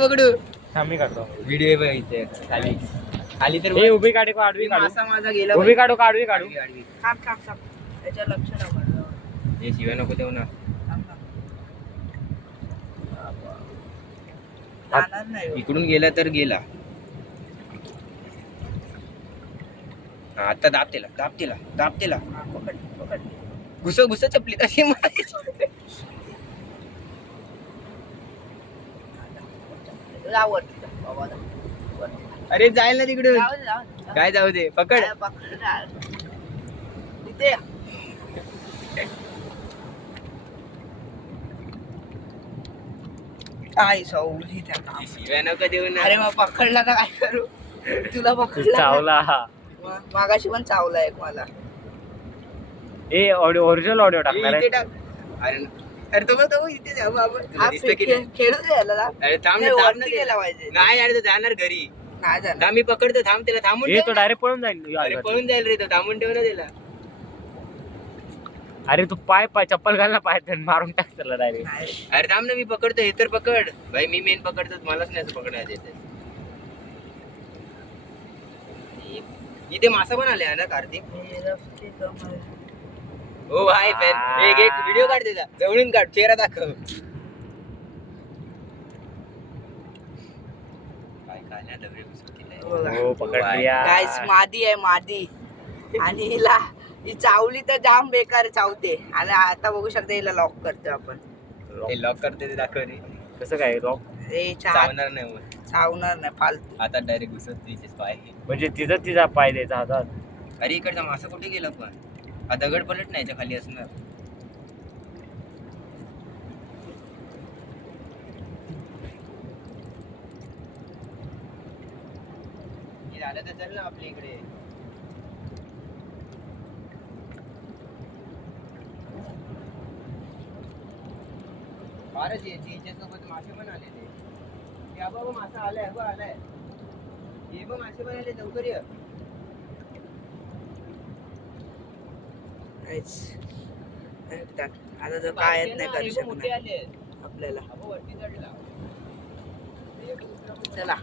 पकडू आम्ही काढतो व्हिडिओ बघायचे खाली खाली तर ए उभी काढू का आडवी काढू मासा माझा गेला उभी काढू का आडवी काढू थांब थांब थांब त्याच्या लक्ष ठेवा. हे शिवाय नको देऊ ना थांब ना. जाणार नाही हो. इकडून गेला तर गेला हा, आता दाब त्याला हा, पकड पकड घुस चपली कशी मारायची लाव वरती जा. बाबा जा. वरती जा. अरे जाईल ना तिकडून जाऊ दे, जाऊ दे. काय जाऊ दे पकड काय पकड जा. इथे या. काय सवली त्यांना शिवाय नको देऊ ना अरे मग पकडला तर काय करू तुला पकडला ना. चावला मागाशी पण चावला एक मला ए ऑडिओ ओरिजिनल ऑडिओ टाकणार इथे आहे टाक अरे तो इथे जाऊ बाबा तुला हा, दिसतं की नाही? खेळू दे याला ना. अरे थांब नाही, ना थांब वरती ना गेला पाहिजे नाही अरे तो जाणार घरी नाही जाणार. थांब मी पकडतो थांब त्याला थांबून ए ठेव तो ना. डायरेक्ट पळून जाईल अरे पळून जाईल रे तो थांबून ठेव ना त्याला अरे तू पाय चप्पल घाल ना पाय मारून टाक त्याला डायरेक्ट नाही. अरे थांब ना मी पकडतो हे तर पकड भाई मी मेन पकडतो मलाच नाही असं पकडण्यात येते इथे मासा पण आले ना कार्तिक हे रस्ते कमल. हो भाई फॅन एक व्हिडिओ काढ त्याचा जवळून काढ चेहरा दाखव काय काल्या डबरे घुसून केलंय. बघा. हो पकडलिया गाईस मादी आहे मादी आणि हिला ही चावली तर जाम बेकार चावते आणि आता बघू शकता हिला लॉक करतो आपण ते लॉक करते ते दाखव रे कसं काय रॉक चावणार नाही मग चावणार नाही फालतू आता डायरेक्ट घुसत तिचे पाय म्हणजे तिचा पाय द्यायचा हातात अरे इकडचा मासा कुठे गेला पण हा दगड पलट नाही याच्या खाली असणार हे झालं तर चल ना आपल्या इकडे फारच याच्यासोबत मासे पण आलेले या बाबा मासा आलाय बघ आलाय हे बघ मासे पण आले लवकर ये आता तर काय नाही करू शकणार आले आपल्याला वरती चढला चला